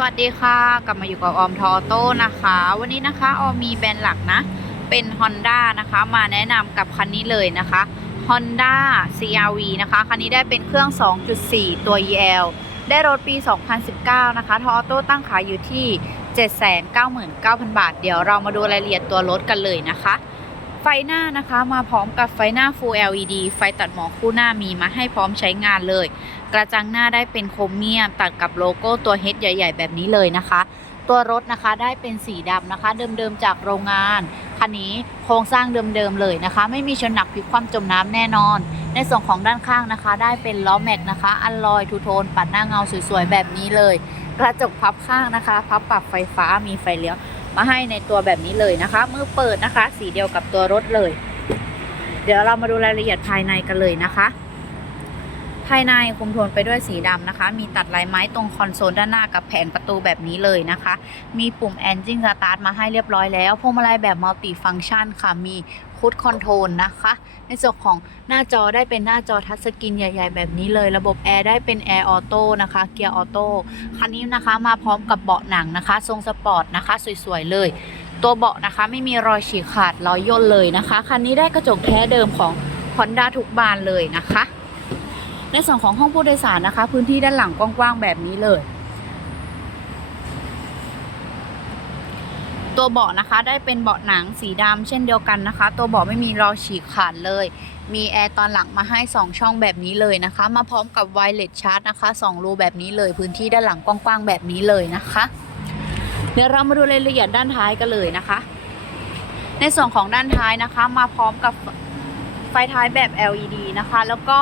สวัสดีค่ะ กลับมาอยู่กับออมทอโต้นะคะ วันนี้นะคะออมมีแบรนด์หลักนะ เป็น Honda นะคะ มาแนะนำกับคันนี้เลยนะคะ Honda CRV นะคะ คันนี้ได้เป็นเครื่อง 2.4 ตัว EL ได้รถปี 2019 นะคะ ทอโต้ตั้งขายอยู่ที่ 799,000 บาท เดี๋ยวเรามาดูรายละเอียดตัวรถกันเลยนะคะ ฟหน้านะคะมาพร้อมกับไฟหน้า Full LED ไฟตัดหมอกคู่หน้ามีมาให้พร้อมใช้งานเลย กระจังหน้าได้เป็นโครเมียมตัดกับโลโก้ตัว H ใหญ่ ๆ แบบนี้เลยนะคะ ตัวรถนะคะได้เป็นสีดำนะคะ เดิมๆจากโรงงานคันนี้โครงสร้างเดิมๆเลยนะคะ ไม่มีชนหนักพลิกคว่ำจมน้ำแน่นอน ในส่วนของด้านข้างนะคะ ได้เป็นล้อแม็กนะคะอัลลอยทูโทนปัดหน้าเงาสวยๆแบบนี้เลย กระจกพับข้างนะคะ พับปรับไฟฟ้ามีไฟเลี้ยว มาให้ในตัวแบบนี้เลยนะคะ มือเปิดนะคะ สีเดียวกับตัวรถเลย เดี๋ยวเรามาดูรายละเอียดภายในกันเลยนะคะ ภายในคุมโทนไปด้วยสีดำนะคะ มีตัดลายไม้ตรงคอนโซลด้านหน้ากับแผงประตูแบบนี้เลยนะคะ มีปุ่ม Engine Start มาให้เรียบร้อยแล้วพวงมาลัยแบบมัลติฟัง c t ชันค่ะ มีคูดคอนโทรลนะคะ ในส่วนของหน้าจอได้เป็นหน้าจอทัชสกรีนใหญ่ ๆ แบบนี้เลย ระบบแอร์ได้เป็นแอร์ออโต้นะคะ เกียร์ออโต้ คันนี้นะคะมาพร้อมกับเบาะหนังนะคะ ทรงสปอร์ตนะคะ สวย ๆ เลย ตัวเบาะนะคะไม่มีรอยฉีกขาดรอยย่นเลยนะคะ คันนี้ได้กระจกแท้เดิมของ Honda ทุกบานเลยนะคะ ในส่วนของห้องผู้โดยสารนะคะ พื้นที่ด้านหลังกว้างๆแบบนี้เลย ตัวเบาะนะคะได้เป็นเบาะหนังสีดำเช่นเดียวกันนะคะ ตัวเบาะไม่มีรอยฉีกขาดเลย มีแอร์ตอนหลังมาให้ 2 ช่องแบบนี้เลยนะคะ มาพร้อมกับไวเลสชาร์จนะคะ2รูแบบนี้เลย พื้นที่ด้านหลังกว้างๆแบบนี้เลยนะคะ เดี๋ยวเรามาดูรายละเอียดด้านท้ายกันเลยนะคะ ในส่วนของด้านท้ายนะคะ มาพร้อมกับไฟท้ายแบบ LED นะคะ แล้วก็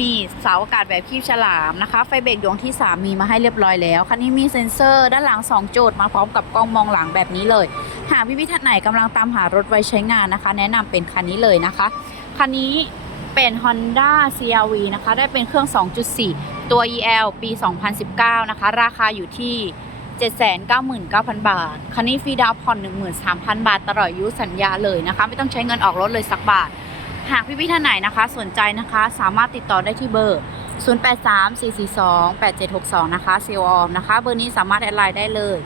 มีเสาอากาศแบบคีบฉลามนะคะ ไฟเบรกดวงที่ 3 มีมาให้เรียบร้อยแล้ว คันนี้มีเซ็นเซอร์ด้านหลัง 2 โจทย์มาพร้อมกับกล้องมองหลังแบบนี้เลย หากพี่พิทัศน์ไหนกำลังตามหารถไว้ใช้งานนะคะ แนะนำเป็นคันนี้เลยนะคะ คันนี้เป็น Honda CRV นะคะ ได้เป็นเครื่อง 2.4 ตัว EL ปี 2019 นะคะ ราคาอยู่ที่ 799,000 บาท คันนี้ฟรีดาวน์ผ่อน 13,000 บาท ตลอดอายุสัญญาเลยนะคะ ไม่ต้องใช้เงินออกรถเลยสักบาท หากพี่พี่ท่านไหนนะคะ สนใจนะคะสามารถติดต่อได้ที่เบอร์ 0834428762 นะคะซีออมนะคะ เบอร์นี้สามารถแอดไลน์ได้เลย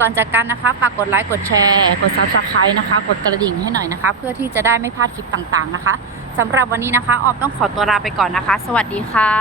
ก่อนจากกันนะคะฝากกดไลค์กดแชร์กด Subscribe นะคะ กดกระดิ่งให้หน่อยนะคะ เพื่อที่จะได้ไม่พลาดคลิปต่างๆนะคะสำหรับวันนี้นะคะออมต้องขอตัวลาไปก่อนนะคะ สวัสดีค่ะ